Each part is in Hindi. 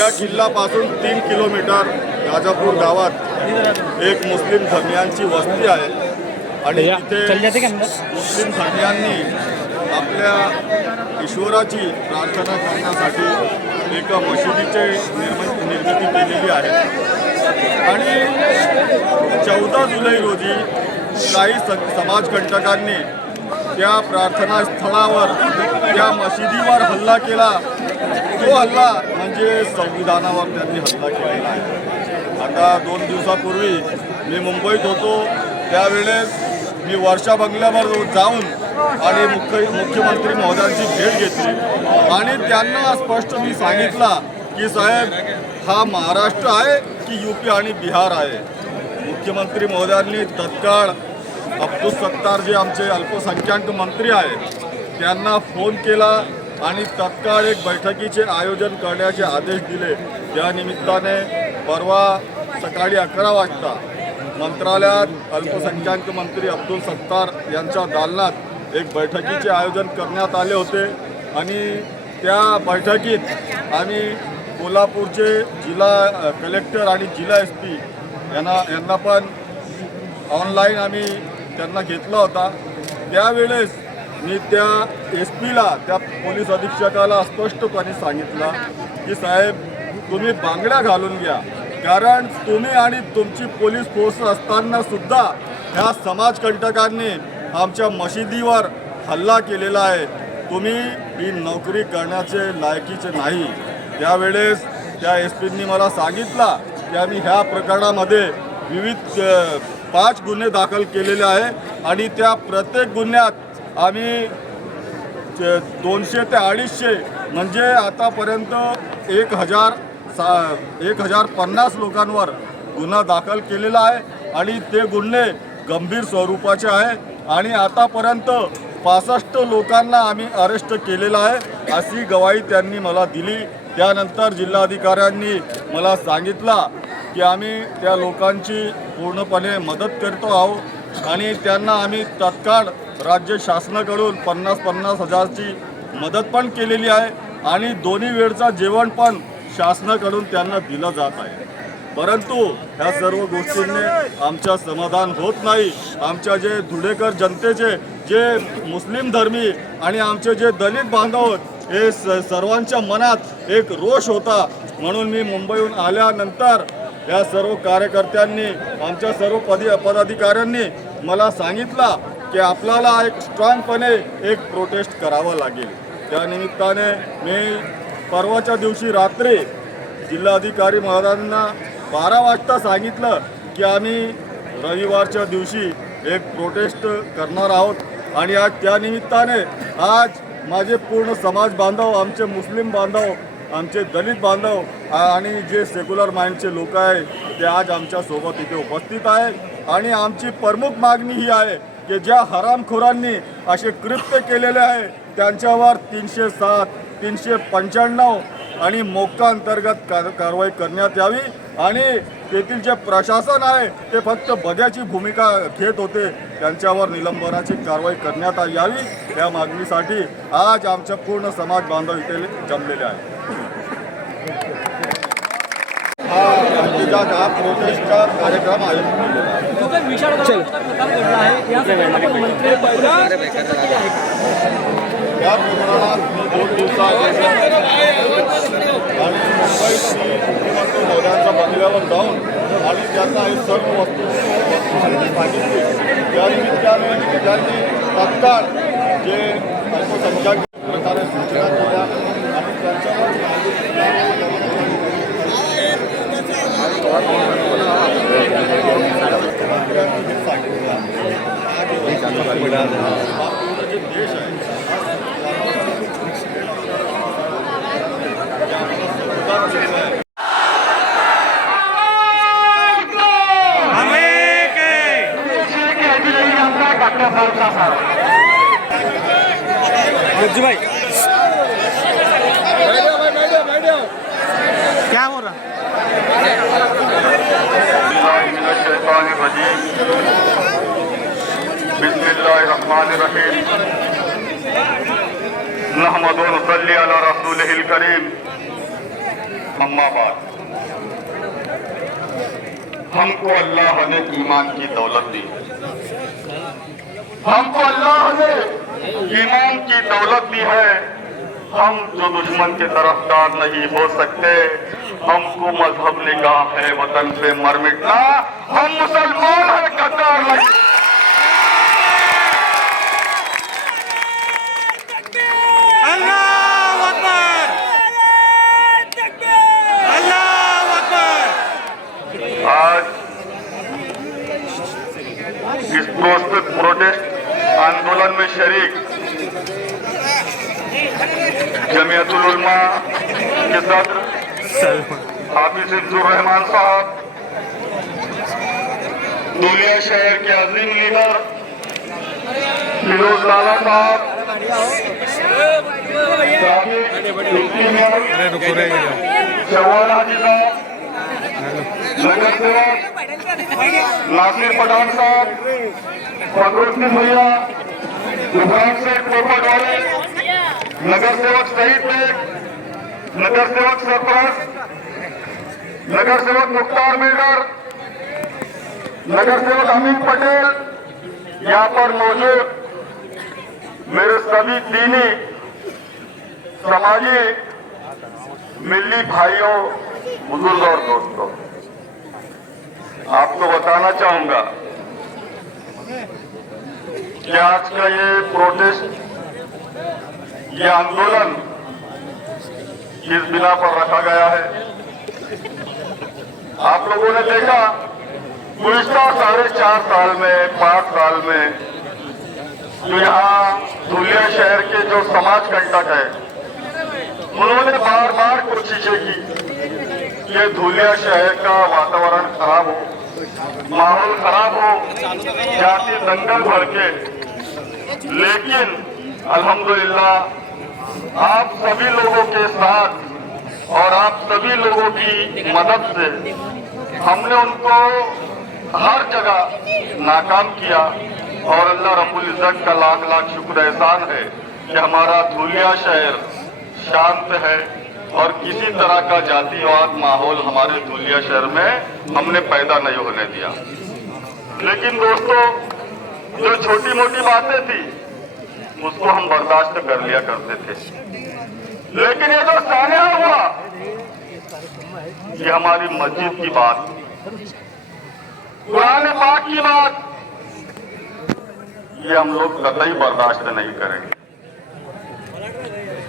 या किल्ल्यापासून 3 किलोमीटर राजापूर गावात एक मुस्लिम धर्मियांची वस्ती आहे आणि तिथे मुस्लिम धर्मियांनी आपल्या ईश्वराची प्रार्थना करण्यासाठी एका मशिदीची निर्मिती केलेली आहे आणि 14 जुलै रोजी काही समाजकंटकांनी त्या प्रार्थना स्थळावर त्या मशिदीवर हल्ला केला। तो हल्ला म्हणजे संविधानावर त्यांनी हल्ला केलेला आहे। आता 2 दिवसापूर्वी मी मुंबईत होतो, त्यावेळेस मी वर्षा बंगल्यावर जाऊन आणि मुख्यमंत्री महोदयांची भेट घेतली आणि त्यांना स्पष्ट मी सांगितला की साहेब, हा महाराष्ट्र आहे की यूपी आणि बिहार आहे। मुख्यमंत्री महोदयांनी तत्काळ अब्दुल सत्तार जे आमचे अल्पसंख्याक मंत्री आहेत त्यांना फोन केला आणि तत्काळ एक बैठकीचे आयोजन करण्याचे आदेश दिले। त्यानिमित्ताने परवा सकाळी 11 वाजता मंत्रालयात अल्पसंख्याक मंत्री अब्दुल सत्तार यांच्या दालनात एक बैठकीचे आयोजन करण्यात आले होते आणि त्या बैठकीत आम्ही कोल्हापूरचे जिल्हा कलेक्टर आणि जिल्हा SP यांना पण ऑनलाईन आम्ही त्यांना घेतला होता। त्यावेळेस मी त्या SPला, त्या पोलीस अधीक्षकाला स्पष्टपणे सांगितलं की साहेब, तुम्ही बांगड्या घालून घ्या, कारण तुम्ही आणि तुमची पोलीस फोर्स असताना सुद्धा ह्या समाजकंटकांनी आमच्या मशिदीवर हल्ला केलेला आहे। तुम्ही ही नोकरी करण्याचे लायकीचे नाही। त्यावेळेस त्या SPनी मला सांगितलं की आम्ही ह्या प्रकरणामध्ये विविध 5 गुन्हे दाखल केलेले आहे आणि त्या प्रत्येक गुन्ह्यात आम्ही 200 ते 250 म्हणजे आतापर्यंत 1050 लोकांवर गुन्हा दाखल केलेला आहे आणि ते गुन्हे गंभीर स्वरूपाचे आहे आणि आतापर्यंत 65 लोकांना आम्ही अरेस्ट केलेलं आहे, अशी गवाही त्यांनी मला दिली। त्यानंतर जिल्हाधिकाऱ्यांनी मला सांगितलं की आम्ही त्या लोकांची पूर्णपणे मदत करतो आहोत आणि त्यांना आम्ही तत्काळ राज्य शासनाकडून 50-50 हजारची मदत पण केलेली आहे आणि दोन्ही वेळचा जेवण पण शासनाकडून त्यांना दिलं जात आहे। परंतु ह्या सर्व गोष्टींनी आमच्या समाधान होत नाही। आमच्या जे धुळेकर जनतेचे, जे मुस्लिम धर्मी आणि आमचे जे दलित बांधव, हे सर्वांच्या मनात एक रोष होता। म्हणून मी मुंबईहून आल्यानंतर या सर्व कार्यकर्त्यांनी, आमच्या सर्व पदाधिकाऱ्यांनी मला सांगितलं की आपल्याला एक स्ट्रॉंगपणे एक प्रोटेस्ट करावं लागेल। त्यानिमित्ताने मी परवाच्या दिवशी रात्री जिल्हाधिकारी महोदयांना 12 वाजता सांगितलं की आम्ही रविवारच्या दिवशी एक प्रोटेस्ट करणार आहोत आणि आज त्यानिमित्ताने आज माझे पूर्ण समाज बांधव, आमचे मुस्लिम बांधव, आमचे दलित बांधव आणि जे सेक्युलर माइंडचे लोक आहेत ते आज आमच्यासोबत इथे उपस्थित आहेत आणि आमची प्रमुख मागणी ही आहे की ज्या हरामखोरांनी असे कृत्य केलेले आहे त्यांच्यावर 307, 395 आणि मोक्का अंतर्गत कारवाई करण्यात यावी आणि तेथील जे प्रशासन आहे ते फक्त बघ्याची भूमिका घेत होते, त्यांच्यावर निलंबनाची कारवाई करण्यात यावी। या मागणीसाठी आज आमच्या पूर्ण समाज बांधव इथे जमलेले आहेत। हा प्रोटेस्टचा कार्यक्रम आयोजित केलेला आहे। या प्रकरणात 2 दिवसाआधी आणि मुंबईत मुख्यमंत्री महोदयांच्या बंगल्यावर जाऊन आणि त्यांना हे सर्व वस्तू सांगितली। त्यानिमित्ताने त्यांनी तत्काळ जे अल्पसंख्याक प्रकारे सूचना दिल्या आणि त्यांच्यावर जे देश आहे भाई क्या हो रहा? बिस्मिल्लाहिर्रहमानिर्रहीम नहमदु व नसल्ली अला रसूलिहिल करीम अम्माबाद। हमको अल्लाह ने ईमान की दौलत दी, हमको अल्लाह ने ईमान की दौलत दी है। हम जो दुश्मन के तरफदार नहीं हो सकते, हमको मजहब निगाह है वतन पे मर मिटना, हम मुसलमान हैं गद्दार नहीं। अल्लाह अकबर, अल्लाह अकबर। आज इस प्रोटेस्ट आंदोलन में शरीक जमीयतुल उलमा के सदर हाफिज इफ्जुर रहमान साहब, धुलिया शहर के अजीम लीडर फिरोज लाला साहब, जवान हाजी साहब, नगर सेवक नासिर पठान साहब, फखरुद्दीन भैया, इब्राहिम शेख पोपट वाले, नगर सेवक शहीद बेग, नगर सेवक सरपरस्त, नगर सेवक मुख्तार मेगर, नगर सेवक अमित पटेल, यहाँ पर मौजूद मेरे सभी दीनी समाजी मिली भाइयों, बुजुर्ग और दोस्तों, आपको बताना चाहूंगा कि आज का ये प्रोटेस्ट, ये आंदोलन किस बिना पर रखा गया है। आप लोगों ने देखा गुज़िश्ता 4.5 साल में, 5 साल में, तो यहाँ धुलिया शहर के जो समाज कंटक है, उन्होंने बार बार कोशिशें की ये धुलिया शहर का वातावरण खराब हो, माहौल खराब हो, जाति दंगल भड़के। लेकिन अल्हम्दुलिल्लाह आप सभी लोगों के साथ और आप सभी लोगों की मदद से हमने उनको हर जगह नाकाम किया। और अल्लाह रब्बुल इज्जत का लाख लाख शुक्र एहसान है कि हमारा धुलिया शहर शांत है और किसी तरह का जातिवाद माहौल हमारे धुलिया शहर में हमने पैदा नहीं होने दिया। लेकिन दोस्तों, जो छोटी मोटी बातें थी उसको हम बर्दाश्त कर लिया करते थे, लेकिन ये जो सानिया हुआ, ये हमारी मस्जिद की बात, कुरान पाक की बात, ये हम लोग कतई बर्दाश्त नहीं करेंगे।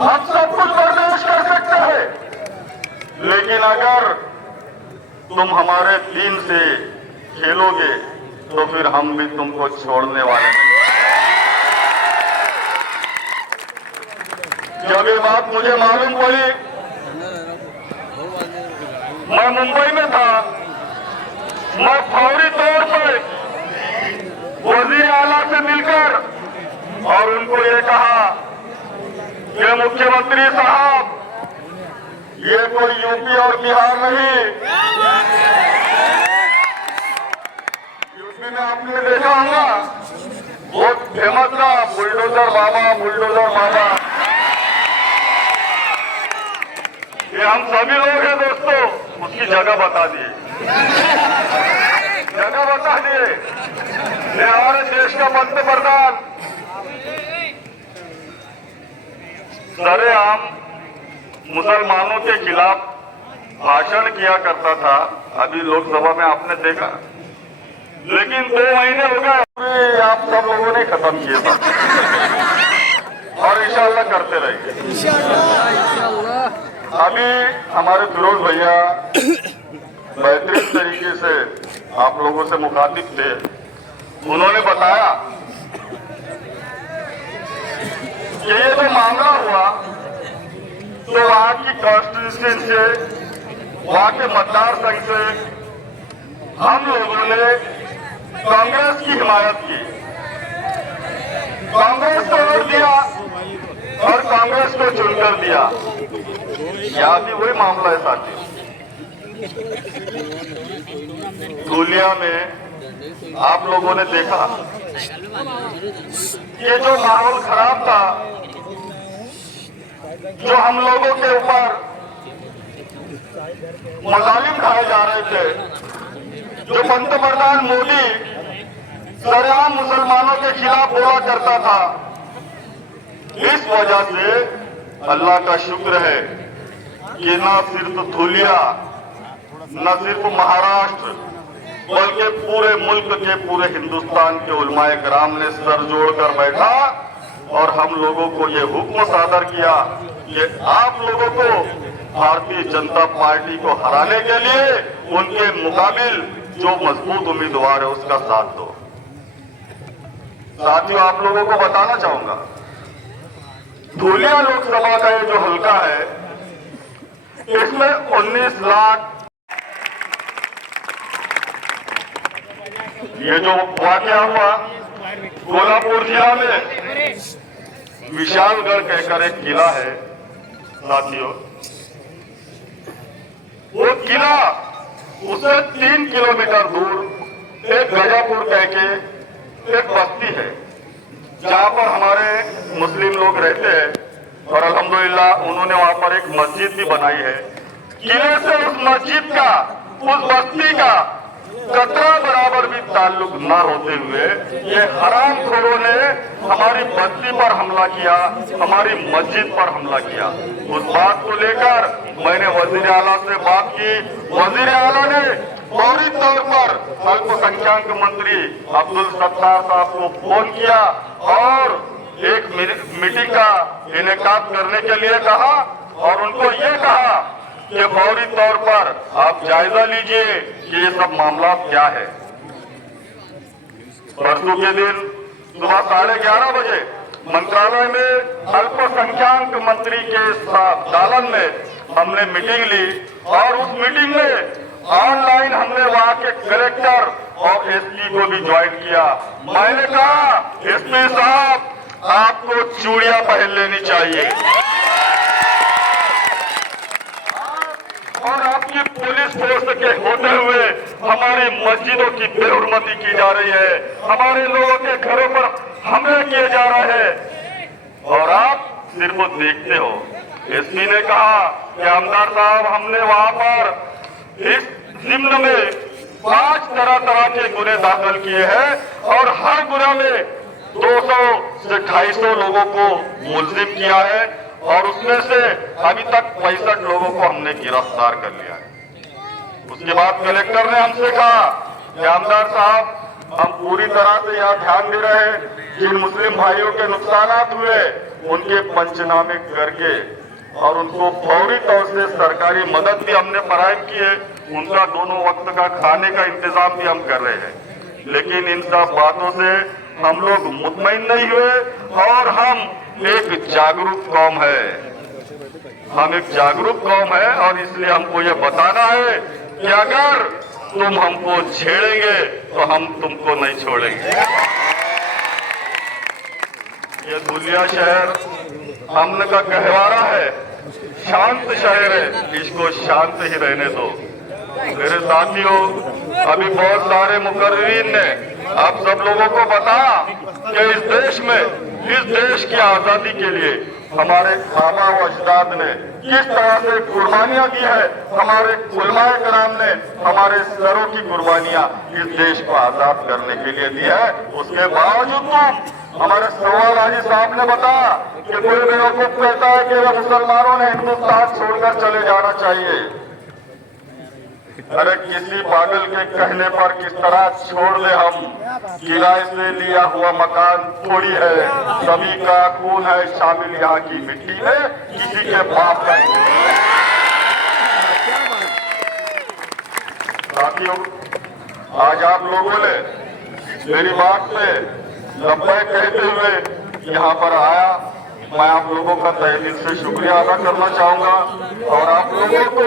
हम सब कुछ बर्दाश्त कर सकते हैं, लेकिन अगर तुम हमारे दीन से खेलोगे तो फिर हम भी तुमको छोड़ने वाले नहीं। जब ये बात मुझे मालूम पड़ी, मैं मुंबई में था, मैं फौरी तौर पर वजीर आला से मिलकर और उनको ये कहा कि मुख्यमंत्री साहब, ये कोई यूपी और बिहार नहीं, यूपी में आपने देखा होगा बहुत फेमस था बुलडोजर बाबा, बुलडोजर बाबा। ये हम सभी लोग हैं दोस्तों, उसकी जगह बता दिए, जगह बता दिए। ये हमारे देश का पंतप्रधान सरेआम मुसलमानों के खिलाफ भाषण किया करता था, अभी लोकसभा में आपने देखा। लेकिन 2 महीने हो गए, आप सब लोगों ने खत्म किए था और इंशाअल्लाह करते रहेंगे। अभी हमारे फिरोज भैया बेहतरीन तरीके से आप लोगों से मुखातिब थे, उन्होंने बताया कि ये जो मामला हुआ तो वहाँ की कॉन्स्टिट्यूशन से, वहाँ के मतदार संघ से हम लोगों ने कांग्रेस की हिमायत की, कांग्रेस को वोट दिया और कांग्रेस को चुनकर दिया। यहाँ भी वही मामला है साथी। धुलिया में आप लोगों ने देखा ये जो माहौल खराब था, जो हम लोगों के ऊपर मजालिम ढाए जा रहे थे, जो पंतप्रधान मोदी सरेआम मुसलमानों के खिलाफ बोला करता था। इस वजह से अल्लाह का शुक्र है कि न सिर्फ धुलिया, न सिर्फ महाराष्ट्र, बल्कि पूरे मुल्क के, पूरे हिंदुस्तान के उलमाए कराम ने सर जोड़कर बैठा और हम लोगों को ये हुक्म सादर किया कि आप लोगों को भारतीय जनता पार्टी को हराने के लिए उनके मुकाबिल जो मजबूत उम्मीदवार है उसका साथ दो। साथियों, आप लोगों को बताना चाहूंगा, धुलिया लोकसभा का ये जो हल्का है, इसमें 19 लाख, ये जो वाकया हुआ कोल्हापुर जिला में विशालगढ़ कहकर एक किला है साथियों, वो किला उससे 3 किलोमीटर दूर एक गजापुर कह के एक बस्ती है, जहां पर हमारे मुस्लिम लोग रहते हैं और अल्हम्दुलिल्लाह उन्होंने वहां पर एक मस्जिद भी बनाई है। किले से उस मस्जिद का, उस बस्ती का कतरा बराबर भी ताल्लुक न होते हुए ये हरामखोरों ने हमारी बस्ती पर हमला किया, हमारी मस्जिद पर हमला किया। उस बात को लेकर मैंने वजीर आला से बात की। वजीर आला ने फौरी तौर पर अल्पसंख्यक मंत्री अब्दुल सत्तार साहब को फोन किया और एक मीटिंग का इनेकाद करने के लिए कहा और उनको ये कहा कि फौरी तौर पर आप जायजा लीजिए कि ये सब मामला क्या है। परसों के दिन सुबह 11:30 बजे मंत्रालय में अल्पसंख्यक मंत्री के साथ दालन में हमने मीटिंग ली और उस मीटिंग में ऑनलाइन हमने वहां के कलेक्टर और एसपी को भी ज्वाइन किया। मैंने कहा, एसपी साहब आपको चूड़ियां पहन लेनी चाहिए और आपकी पुलिस फोर्स के होते हुए हमारी मस्जिदों की बेहुरमती की जा रही है, हमारे लोगों के घरों पर हमले किए जा रहे हैं और आप सिर्फ देखते हो। एसपी ने कहा कि आमदार साहब, हमने वहां पर इस जिम्न में 5 तरह के गुने दाखिल किए हैं और हर गुना में 200 से 250 लोगों को मुल्जिम किया है और उसमें से अभी तक 65 लोगों को हमने गिरफ्तार कर लिया है। उसके बाद कलेक्टर ने हमसे कहा कि आमदार साहब, हम पूरी तरह से यहाँ ध्यान दे रहे हैं, जिन मुस्लिम भाइयों के नुकसानात हुए उनके पंचनामे करके और उनको फौरी तौर से सरकारी मदद भी हमने फराहम की है, उनका दोनों वक्त का खाने का इंतजाम भी हम कर रहे हैं। लेकिन इन सब बातों से हम लोग मुतमईन नहीं हुए और हम एक जागरूक कौम है, हम एक जागरूक कौम है और इसलिए हमको ये बताना है कि अगर तुम हमको छेड़ेंगे तो हम तुमको नहीं छोड़ेंगे। ये धुलिया शहर अमन का गहवारा है, शांत शहर है, इसको शांत ही रहने दो। मेरे साथियों, अभी बहुत सारे मुकर्रीन ने आप सब लोगों को बताया कि इस देश में, इस देश की आजादी के लिए हमारे आबा व अजदाद ने किस तरह से कुर्बानियां दी है, हमारे उलमाए कराम ने हमारे सरों की कुर्बानियां इस देश को आजाद करने के लिए दी है। उसके बावजूद हमारे सवाल हाजी साहब ने बताया कि कोई बेवकूफ कहता है कि मुसलमानों ने हिंदुस्तान छोड़कर चले जाना चाहिए। अरे किसी पागल के कहने पर किस तरह छोड़ दे हम? किराए से लिया हुआ मकान थोड़ी है, सभी का खून है शामिल यहाँ की मिट्टी में, किसी के बाप का। साथियों, आज आप लोगों ने मेरी बात पे लब्बैक कहते हुए यहाँ पर आया, मैं आप लोगों का तहे दिल से शुक्रिया अदा करना चाहूंगा और आप लोगों को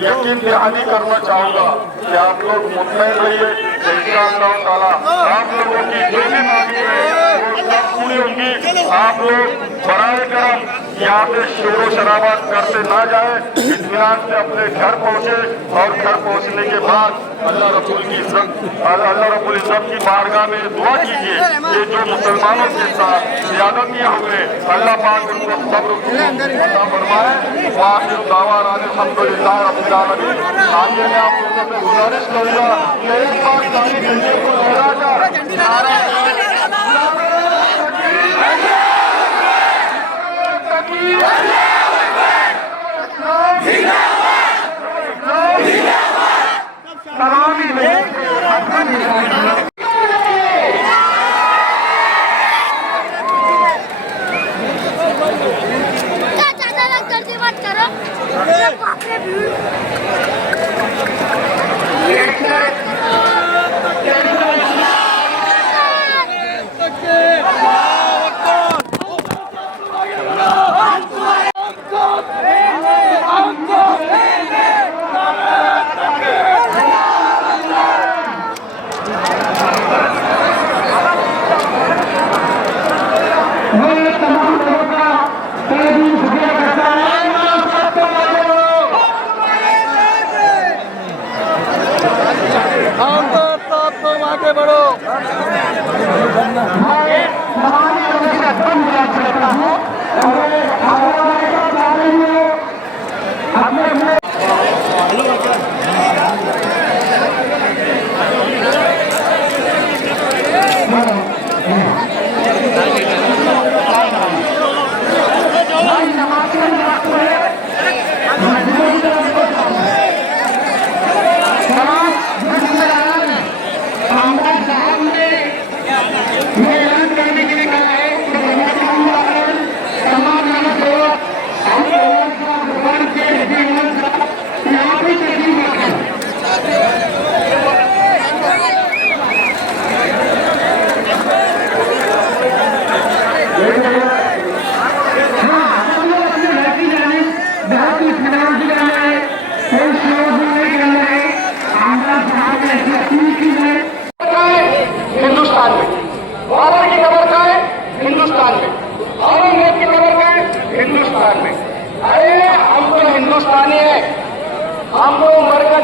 यकीन दहानी करना चाहूंगा कि आप लोग मुतमईन रहिए, इंशाअल्लाह ताला आप लोगों की जो भी मांगी है वो सब पूरी होंगी। आप लोग बराए करम यहाँ से शोर शराबा करते ना जाए, इत्मीनान से अपने घर पहुँचे और घर पहुँचने के बाद अल्लाह रब्बुल इज्जत की बारगाह में दुआ कीजिए। ये जो मुसलमानों के साथ ज्यादतियां हुए, अल्लाह पाक उनको सब्र की अता फरमाए। वाखिर दावाना अल्हम्दुलिल्लाह रब्बिल आलमीन। आगे मैं आप लोगों से गुजारिश करूंगा कि एक बार काली झंडे को लहराकर नारा ज्यादा गर्दी मत करो। बाप रे भीड़। आगे बढ़ो। हिंदुस्तान में बाबर की कबर का है हिंदुस्तान में, औरंगजेब की कबर का है हिंदुस्तान में। अरे हम तो हिंदुस्तानी हैं, हम तो मरकर